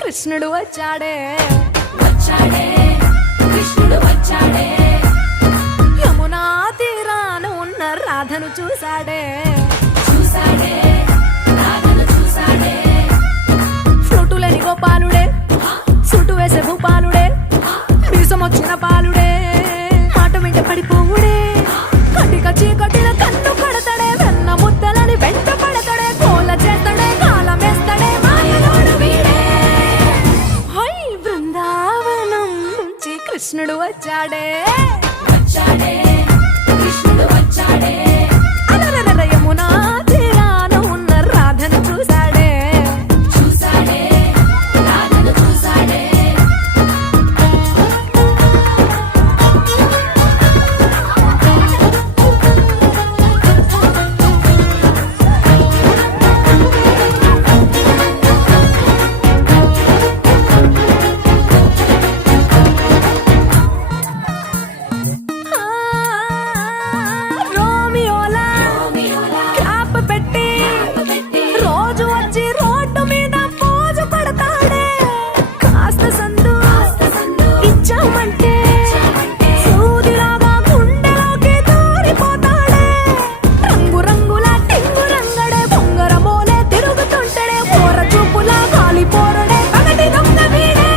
కృష్ణుడు వచ్చాడే వచ్చాడే కృష్ణుడు వచ్చాడే యమునా తీరాన ఉన్న రాధను చూసాడే చూసాడే రాధను చూసాడే ఫ్రూటులని గోపాలుడే సుటు వేసే భూపాలుడే మీసం వచ్చిన పాలుడే మాట వెంట పడిపోవుడే కటిక చీకటిన కన్ను కడతాడే వెన్న ముద్దలని వెంట పడతాడే కోల చేస్తాడే కాలం వేస్తాడే మాయలోడు వీడే హై బృందావనం నుంచి కృష్ణుడు వచ్చాడే వచ్చాడే కృష్ణుడు వచ్చాడే అలరల యమునా తీరాన ఉన్న రాధను చూసాడే చూసాడే రాధను చూసాడే రోమియోలా క్యాప్ పెట్టి రోజు వచ్చి రోడ్డు మీద పోజు కొడతాడే కాస్త సందు ఇచ్చామంటే సూదిలాగా గుండెలోకి దూరిపోతాడే రంగు రంగుల టింగు రంగడే బొంగరమోలే తిరుగుతుంటాడే పోర చూపులా కాలిపోరడే పగటి దొంగ వీడే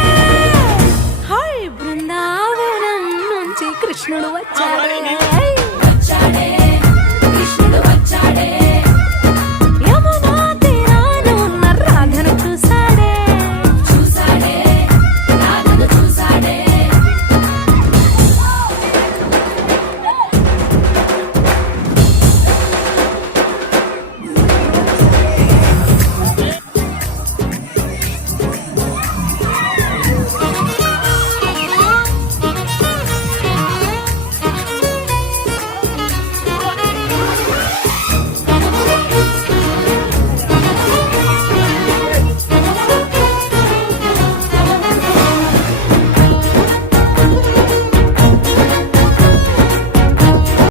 హై బృందావనం నుంచి కృష్ణుడు వచ్చాడే